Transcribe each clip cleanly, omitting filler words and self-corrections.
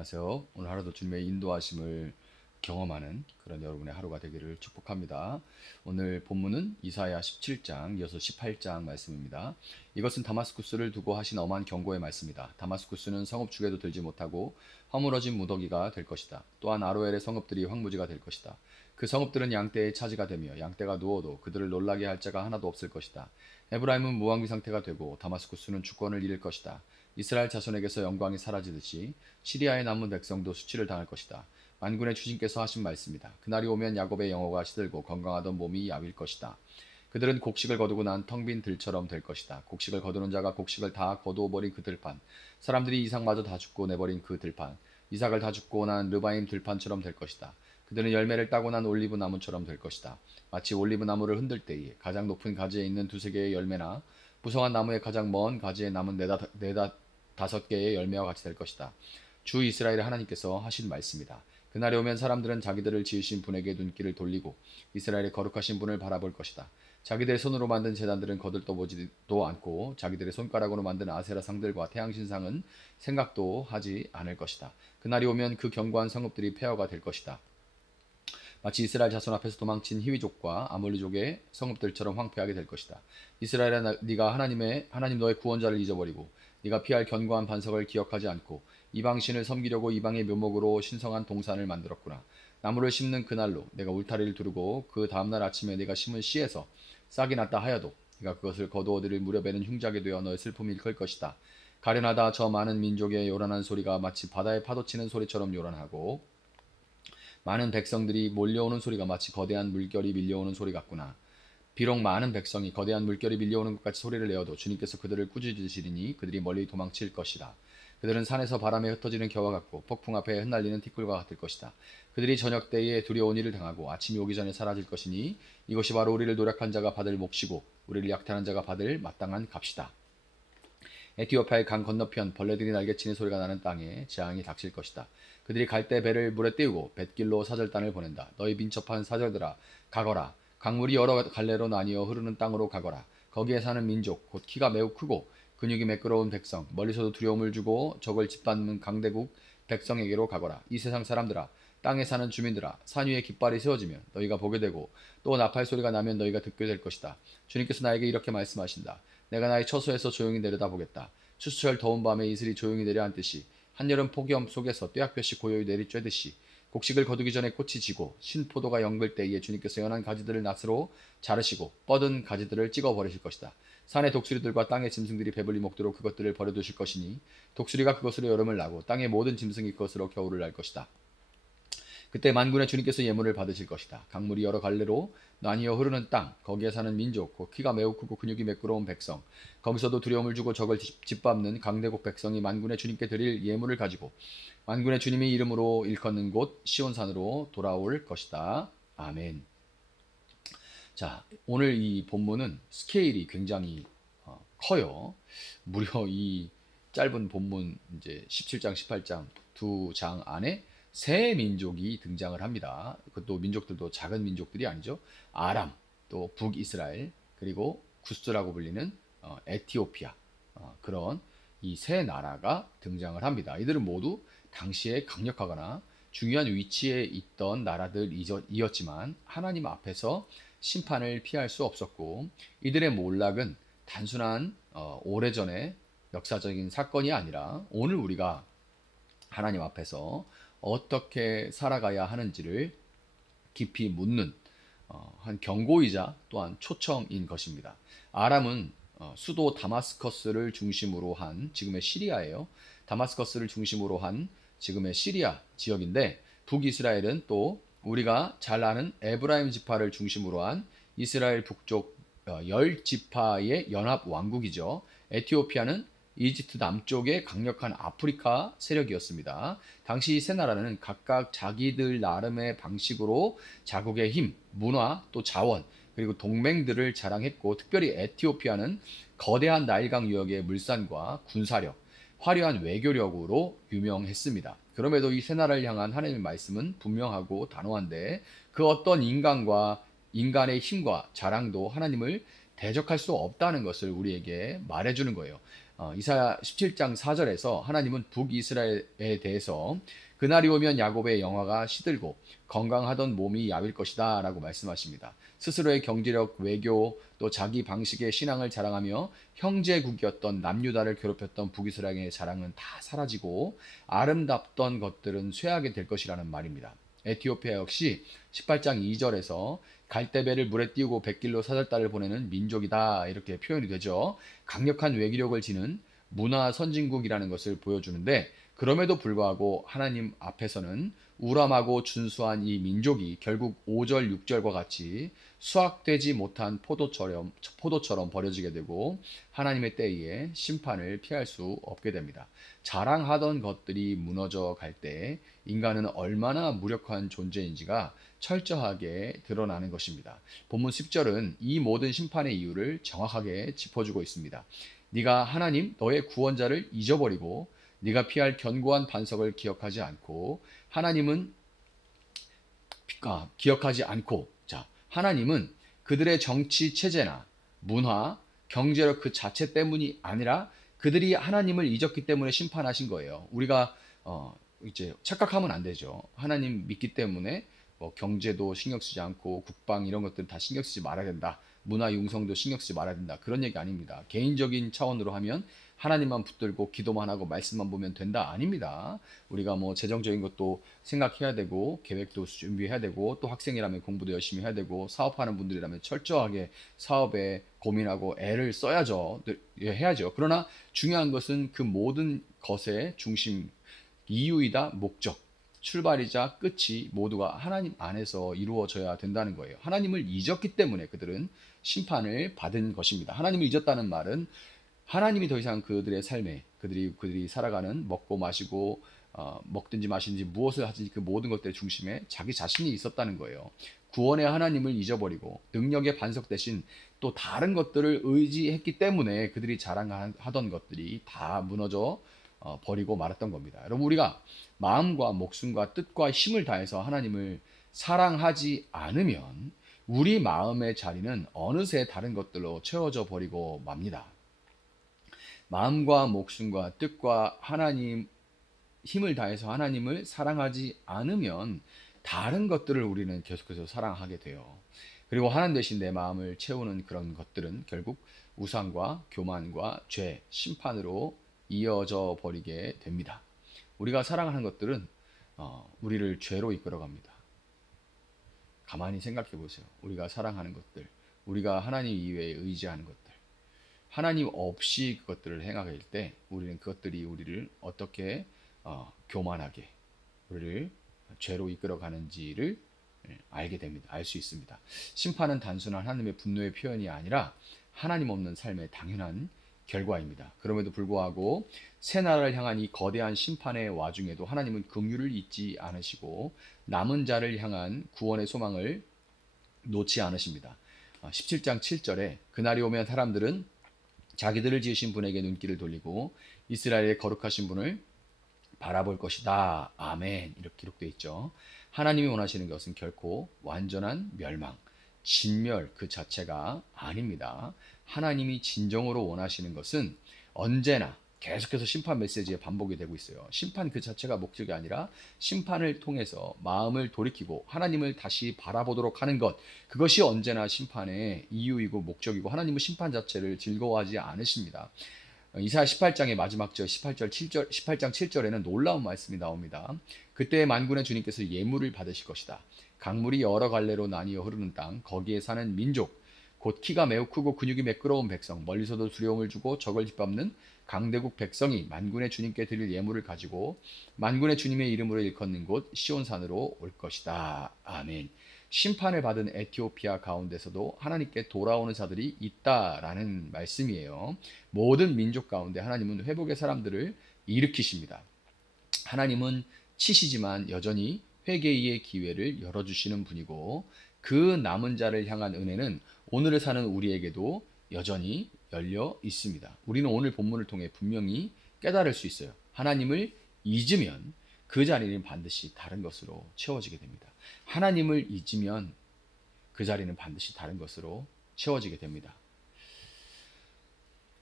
안녕하세요. 오늘 하루도 주님의 인도하심을 경험하는 그런 여러분의 하루가 되기를 축복합니다. 오늘 본문은 이사야 17장, 이어서 18장 말씀입니다. 이것은 다마스쿠스를 두고 하신 엄한 경고의 말씀이다. 다마스쿠스는 성읍 축에도 들지 못하고 허물어진 무더기가 될 것이다. 또한 아로엘의 성읍들이 황무지가 될 것이다. 그 성읍들은 양떼의 차지가 되며 양떼가 누워도 그들을 놀라게 할 자가 하나도 없을 것이다. 에브라임은 무방비 상태가 되고 다마스쿠스는 주권을 잃을 것이다. 이스라엘 자손에게서 영광이 사라지듯이 시리아의 남은 백성도 수치를 당할 것이다. 만군의 주신께서 하신 말씀이다. 그날이 오면 야곱의 영혼가 시들고 건강하던 몸이 야윌 것이다. 그들은 곡식을 거두고 난 텅 빈 들처럼 될 것이다. 곡식을 거두는 자가 곡식을 다 거두어버린 그 들판, 사람들이 이삭마저 다 죽고 내버린 그 들판, 이삭을 다 죽고 난 르바임 들판처럼 될 것이다. 그들은 열매를 따고 난 올리브 나무처럼 될 것이다. 마치 올리브 나무를 흔들 때에 가장 높은 가지에 있는 두세 개의 열매나 부성한 나무의 가장 먼 가지에 남은 다섯 개의 열매와 같이 될 것이다. 주 이스라엘의 하나님께서 하신 말씀이다. 그날이 오면 사람들은 자기들을 지으신 분에게 눈길을 돌리고 이스라엘의 거룩하신 분을 바라볼 것이다. 자기들의 손으로 만든 제단들은 거들떠보지도 않고 자기들의 손가락으로 만든 아세라 상들과 태양 신상은 생각도 하지 않을 것이다. 그날이 오면 그 견고한 성읍들이 폐허가 될 것이다. 마치 이스라엘 자손 앞에서 도망친 히위족과 아몰리족의 성읍들처럼 황폐하게 될 것이다. 이스라엘아, 네가 하나님 너의 구원자를 잊어버리고 네가 피할 견고한 반석을 기억하지 않고 이방신을 섬기려고 이방의 묘목으로 신성한 동산을 만들었구나. 나무를 심는 그날로 내가 울타리를 두르고 그 다음날 아침에 내가 심은 씨에서 싹이 났다 하여도 네가 그것을 거두어들일 무렵에는 흉작이 되어 너의 슬픔이 클 것이다. 가련하다 저 많은 민족의 요란한 소리가 마치 바다의 파도 치는 소리처럼 요란하고 많은 백성들이 몰려오는 소리가 마치 거대한 물결이 밀려오는 소리 같구나. 비록 많은 백성이 거대한 물결이 밀려오는 것 같이 소리를 내어도 주님께서 그들을 꾸짖으시리니 그들이 멀리 도망칠 것이다. 그들은 산에서 바람에 흩어지는 겨와 같고 폭풍 앞에 흩날리는 티끌과 같을 것이다. 그들이 저녁 때에 두려운 일을 당하고 아침이 오기 전에 사라질 것이니 이것이 바로 우리를 노력한 자가 받을 몫이고 우리를 약탈한 자가 받을 마땅한 값이다. 에티오피아의 강 건너편 벌레들이 날개치는 소리가 나는 땅에 재앙이 닥칠 것이다. 그들이 갈대 배를 물에 띄우고 뱃길로 사절단을 보낸다. 너희 민첩한 사절들아 가거라. 강물이 여러 갈래로 나뉘어 흐르는 땅으로 가거라. 거기에 사는 민족 곧 키가 매우 크고 근육이 매끄러운 백성 멀리서도 두려움을 주고 적을 짓밟는 강대국 백성에게로 가거라. 이 세상 사람들아 땅에 사는 주민들아 산 위에 깃발이 세워지면 너희가 보게 되고 또 나팔 소리가 나면 너희가 듣게 될 것이다. 주님께서 나에게 이렇게 말씀하신다. 내가 나의 처소에서 조용히 내려다보겠다. 추수철 더운 밤에 이슬이 조용히 내려앉듯이 한여름 폭염 속에서 떼약볕이 고요히 내리쬐듯이 곡식을 거두기 전에 꽃이 지고 신포도가 연글 때에 주님께서 연한 가지들을 낫으로 자르시고 뻗은 가지들을 찍어버리실 것이다. 산의 독수리들과 땅의 짐승들이 배불리 먹도록 그것들을 버려두실 것이니 독수리가 그것으로 여름을 나고 땅의 모든 짐승이 그것으로 겨울을 날 것이다. 그때 만군의 주님께서 예물을 받으실 것이다. 강물이 여러 갈래로 나뉘어 흐르는 땅, 거기에 사는 민족, 곧 키가 매우 크고 근육이 매끄러운 백성, 거기서도 두려움을 주고 적을 짓밟는 강대국 백성이 만군의 주님께 드릴 예물을 가지고 만군의 주님의 이름으로 일컫는 곳 시온산으로 돌아올 것이다. 아멘. 자, 오늘 이 본문은 스케일이 굉장히 커요. 무려 이 짧은 본문 이제 17장, 18장 두 장 안에 세 민족이 등장을 합니다. 그것도 민족들도 작은 민족들이 아니죠. 아람, 또 북이스라엘, 그리고 구스라고 불리는 에티오피아 그런 이 세 나라가 등장을 합니다. 이들은 모두 당시에 강력하거나 중요한 위치에 있던 나라들이었지만 하나님 앞에서 심판을 피할 수 없었고 이들의 몰락은 단순한 오래전의 역사적인 사건이 아니라 오늘 우리가 하나님 앞에서 어떻게 살아가야 하는지를 깊이 묻는 한 경고이자 또한 초청인 것입니다. 아람은 수도 다마스커스를 중심으로 한 지금의 시리아예요. 다마스커스를 중심으로 한 지금의 시리아 지역인데 북이스라엘은 또 우리가 잘 아는 에브라임 지파를 중심으로 한 이스라엘 북쪽 열 지파의 연합 왕국이죠. 에티오피아는 이집트 남쪽의 강력한 아프리카 세력이었습니다. 당시 이 세 나라는 각각 자기들 나름의 방식으로 자국의 힘, 문화, 또 자원, 그리고 동맹들을 자랑했고 특별히 에티오피아는 거대한 나일강 유역의 물산과 군사력, 화려한 외교력으로 유명했습니다. 그럼에도 이 세 나라를 향한 하나님의 말씀은 분명하고 단호한데 그 어떤 인간의 힘과 자랑도 하나님을 대적할 수 없다는 것을 우리에게 말해주는 거예요. 이사야 17장 4절에서 하나님은 북이스라엘에 대해서 그날이 오면 야곱의 영화가 시들고 건강하던 몸이 야윌 것이다 라고 말씀하십니다. 스스로의 경제력, 외교, 또 자기 방식의 신앙을 자랑하며 형제국이었던 남유다를 괴롭혔던 북이스라엘의 자랑은 다 사라지고 아름답던 것들은 쇠하게 될 것이라는 말입니다. 에티오피아 역시 18장 2절에서 갈대배를 물에 띄우고 백길로 사절단을 보내는 민족이다 이렇게 표현이 되죠. 강력한 외교력을 지닌 문화 선진국이라는 것을 보여주는데 그럼에도 불구하고 하나님 앞에서는 우람하고 준수한 이 민족이 결국 5절 6절과 같이 수확되지 못한 포도처럼 버려지게 되고 하나님의 때에 심판을 피할 수 없게 됩니다. 자랑하던 것들이 무너져 갈 때 인간은 얼마나 무력한 존재인지가 철저하게 드러나는 것입니다. 본문 10절은 이 모든 심판의 이유를 정확하게 짚어주고 있습니다. 네가 하나님 너의 구원자를 잊어버리고 네가 피할 견고한 반석을 기억하지 않고 기억하지 않고 자 하나님은 그들의 정치 체제나 문화, 경제력 그 자체 때문이 아니라 그들이 하나님을 잊었기 때문에 심판하신 거예요. 우리가 이제 착각하면 안 되죠. 하나님 믿기 때문에 뭐 경제도 신경 쓰지 않고 국방 이런 것들은 다 신경 쓰지 말아야 된다. 문화 융성도 신경 쓰지 말아야 된다. 그런 얘기 아닙니다. 개인적인 차원으로 하면 하나님만 붙들고 기도만 하고 말씀만 보면 된다. 아닙니다. 우리가 뭐 재정적인 것도 생각해야 되고 계획도 준비해야 되고 또 학생이라면 공부도 열심히 해야 되고 사업하는 분들이라면 철저하게 사업에 고민하고 애를 써야죠. 해야죠. 그러나 중요한 것은 그 모든 것의 중심 이유이다 목적 출발이자 끝이 모두가 하나님 안에서 이루어져야 된다는 거예요. 하나님을 잊었기 때문에 그들은 심판을 받은 것입니다. 하나님을 잊었다는 말은 하나님이 더 이상 그들의 삶에 그들이 살아가는 먹고 마시고 먹든지 마시든지 무엇을 하든지 그 모든 것들의 중심에 자기 자신이 있었다는 거예요. 구원의 하나님을 잊어버리고 능력의 반석 대신 또 다른 것들을 의지했기 때문에 그들이 자랑하던 것들이 다 무너져 버리고 말았던 겁니다. 여러분 우리가 마음과 목숨과 뜻과 힘을 다해서 하나님을 사랑하지 않으면 우리 마음의 자리는 어느새 다른 것들로 채워져 버리고 맙니다. 마음과 목숨과 뜻과 하나님 힘을 다해서 하나님을 사랑하지 않으면 다른 것들을 우리는 계속해서 사랑하게 돼요. 그리고 하나님 대신 내 마음을 채우는 그런 것들은 결국 우상과 교만과 죄, 심판으로 이어져 버리게 됩니다. 우리가 사랑하는 것들은 우리를 죄로 이끌어갑니다. 가만히 생각해 보세요. 우리가 사랑하는 것들, 우리가 하나님 이외에 의지하는 것들, 하나님 없이 그것들을 행하게 될 때 우리는 그것들이 우리를 어떻게 교만하게 우리를 죄로 이끌어가는지를 알게 됩니다. 알 수 있습니다. 심판은 단순한 하나님의 분노의 표현이 아니라 하나님 없는 삶의 당연한 결과입니다. 그럼에도 불구하고 새 나라를 향한 이 거대한 심판의 와중에도 하나님은 긍휼을 잊지 않으시고 남은 자를 향한 구원의 소망을 놓지 않으십니다. 17장 7절에 그날이 오면 사람들은 자기들을 지으신 분에게 눈길을 돌리고 이스라엘의 거룩하신 분을 바라볼 것이다. 아멘. 이렇게 기록되어 있죠. 하나님이 원하시는 것은 결코 완전한 멸망, 진멸 그 자체가 아닙니다. 하나님이 진정으로 원하시는 것은 언제나 계속해서 심판 메시지에 반복이 되고 있어요. 심판 그 자체가 목적이 아니라 심판을 통해서 마음을 돌이키고 하나님을 다시 바라보도록 하는 것, 그것이 언제나 심판의 이유이고 목적이고 하나님은 심판 자체를 즐거워하지 않으십니다. 이사야 18장의 마지막 절 18장 7절에는 놀라운 말씀이 나옵니다. 그때 만군의 주님께서 예물을 받으실 것이다. 강물이 여러 갈래로 나뉘어 흐르는 땅, 거기에 사는 민족, 곧 키가 매우 크고 근육이 매끄러운 백성, 멀리서도 두려움을 주고 적을 짓밟는 강대국 백성이 만군의 주님께 드릴 예물을 가지고 만군의 주님의 이름으로 일컫는 곳 시온산으로 올 것이다. 아멘. 심판을 받은 에티오피아 가운데서도 하나님께 돌아오는 자들이 있다라는 말씀이에요. 모든 민족 가운데 하나님은 회복의 사람들을 일으키십니다. 하나님은 치시지만 여전히 회개의 기회를 열어주시는 분이고 그 남은 자를 향한 은혜는 오늘을 사는 우리에게도 여전히 열려 있습니다. 우리는 오늘 본문을 통해 분명히 깨달을 수 있어요. 하나님을 잊으면 그 자리는 반드시 다른 것으로 채워지게 됩니다. 하나님을 잊으면 그 자리는 반드시 다른 것으로 채워지게 됩니다.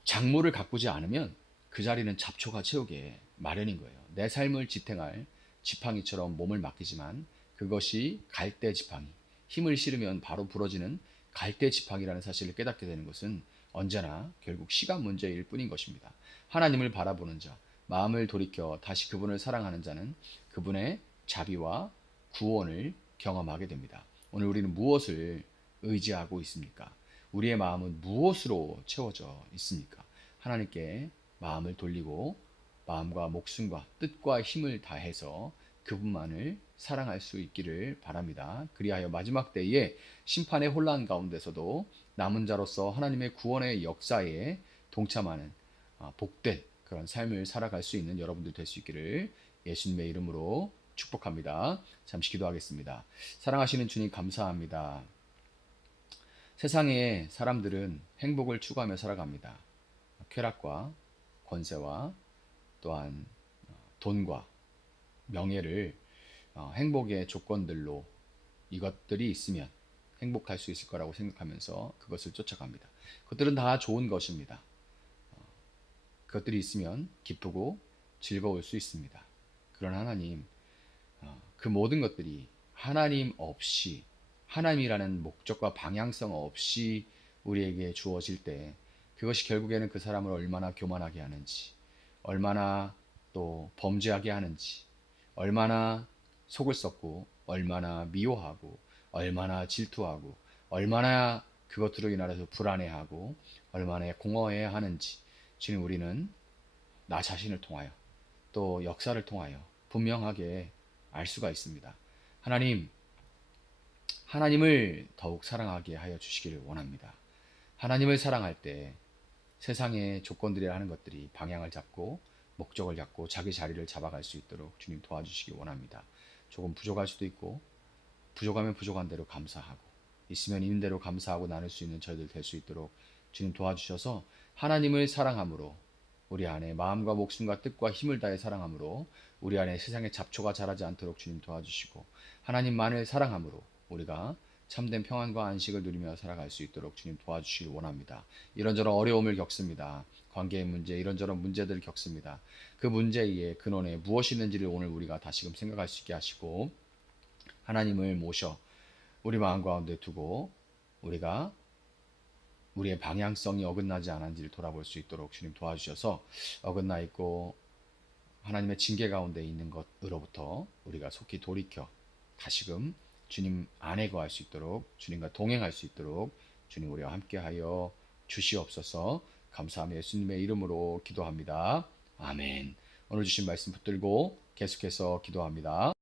작물을 가꾸지 않으면 그 자리는 잡초가 채우게 마련인 거예요. 내 삶을 지탱할 지팡이처럼 몸을 맡기지만 그것이 갈대 지팡이, 힘을 실으면 바로 부러지는 갈대 지팡이라는 사실을 깨닫게 되는 것은 언제나 결국 시간 문제일 뿐인 것입니다. 하나님을 바라보는 자, 마음을 돌이켜 다시 그분을 사랑하는 자는 그분의 자비와 구원을 경험하게 됩니다. 오늘 우리는 무엇을 의지하고 있습니까? 우리의 마음은 무엇으로 채워져 있습니까? 하나님께 마음을 돌리고 마음과 목숨과 뜻과 힘을 다해서 그분만을 사랑할 수 있기를 바랍니다. 그리하여 마지막 때에 심판의 혼란 가운데서도 남은 자로서 하나님의 구원의 역사에 동참하는 복된 그런 삶을 살아갈 수 있는 여러분들 될 수 있기를 예수님의 이름으로 축복합니다. 잠시 기도하겠습니다. 사랑하시는 주님 감사합니다. 세상의 사람들은 행복을 추구하며 살아갑니다. 쾌락과 권세와 또한 돈과 명예를 행복의 조건들로 이것들이 있으면 행복할 수 있을 거라고 생각하면서 그것을 쫓아갑니다. 그것들은 다 좋은 것입니다. 그것들이 있으면 기쁘고 즐거울 수 있습니다. 그러나 하나님, 그 모든 것들이 하나님 없이, 하나님이라는 목적과 방향성 없이 우리에게 주어질 때 그것이 결국에는 그 사람을 얼마나 교만하게 하는지, 얼마나 또 범죄하게 하는지, 얼마나 속을 썩고, 얼마나 미워하고, 얼마나 질투하고, 얼마나 그것들로 인하여서 불안해하고, 얼마나 공허해 하는지, 주님 우리는 나 자신을 통하여 또 역사를 통하여 분명하게 알 수가 있습니다. 하나님, 하나님을 더욱 사랑하게 하여 주시기를 원합니다. 하나님을 사랑할 때 세상의 조건들이라 하는 것들이 방향을 잡고 목적을 잡고 자기 자리를 잡아갈 수 있도록 주님 도와주시기 원합니다. 조금 부족할 수도 있고 부족하면 부족한 대로 감사하고 있으면 있는 대로 감사하고 나눌 수 있는 저희들 될 수 있도록 주님 도와주셔서 하나님을 사랑함으로 우리 안에 마음과 목숨과 뜻과 힘을 다해 사랑함으로 우리 안에 세상의 잡초가 자라지 않도록 주님 도와주시고 하나님만을 사랑함으로 우리가 참된 평안과 안식을 누리며 살아갈 수 있도록 주님 도와주시길 원합니다. 이런저런 어려움을 겪습니다. 관계의 문제, 이런저런 문제들을 겪습니다. 그 문제의 근원에 무엇이 있는지를 오늘 우리가 다시금 생각할 수 있게 하시고 하나님을 모셔 우리 마음 가운데 두고 우리가 우리의 방향성이 어긋나지 않은지를 돌아볼 수 있도록 주님 도와주셔서 어긋나 있고 하나님의 징계 가운데 있는 것으로부터 우리가 속히 돌이켜 다시금 주님 안에 거할 수 있도록 주님과 동행할 수 있도록 주님 우리와 함께하여 주시옵소서. 감사하며 예수님의 이름으로 기도합니다. 아멘. 오늘 주신 말씀 붙들고 계속해서 기도합니다.